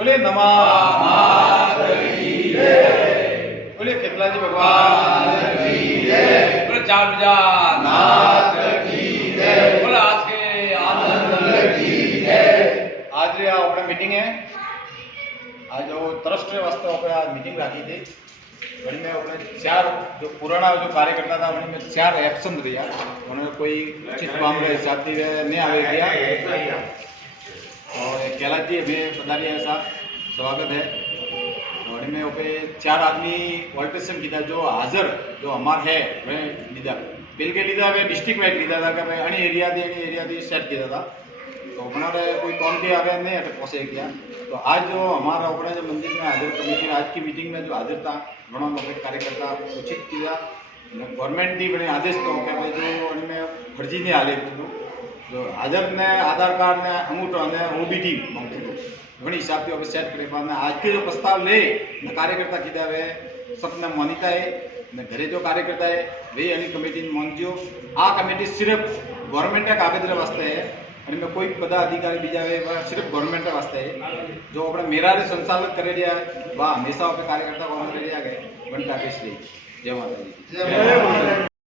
बोले नमः बोले खेतलाजी भगवान बोले चावजा बोले आज के आज रे अपना मीटिंग है। आज जो ट्रस्ट वास्ते अपने आज मीटिंग रखी थी, वहीं में अपने 4 जो पुराना जो कार्यकर्ता था वहीं में 4 एब्सेंट दिया। उन्होंने कोई उचित काम के हिसाब से नहीं आवे दिया और कैलाश जी हमें पधारी ऐसा स्वागत है। और में ओपे 4 आदमी वोल्टेशन कीधा जो हाजर जो हमार है वह लीधा बिल के लीधा वे डिस्ट्रिक्ट वाइज लीधा था कि भाई अणी एरिया थी सेट किया था। तो हमारे कोई कौन के आगे नहीं है पहुँचे किया। तो आज जो हमारा अपने जो मंदिर में हाजिर कमेटी आज की मीटिंग में जो हाजिर था घणा लोग कार्यकर्ता उचित किया गवर्नमेंट दी बने आदेश तो कि भाई जो उनमें फर्जी नहीं हाले जो हाजर ने आधार कार्ड ने अंगूठो ने ओबीटी मांगते घणी हिसाब से सेट करे पाने आज के जो प्रस्ताव ले कार्यकर्ता कीधा वे सबने मान्यता है ने घरे जो कार्यकर्ता है वे अनी कमेटी मानजो। आ कमेटी सिर्फ गवर्नमेंट के कागज वास्ते है અને મેં કોઈ પદાધિકારી બીજા આવે સિર્ફ ગવર્મેન્ટ વાસ્તે જો આપણે મેરારે સંચાલક કરી રહ્યા વા હંમેશા આપણે કાર્યકર્તા કોણ કરી રહ્યા કે ઘંટા પેશ રહી જય માતાજી।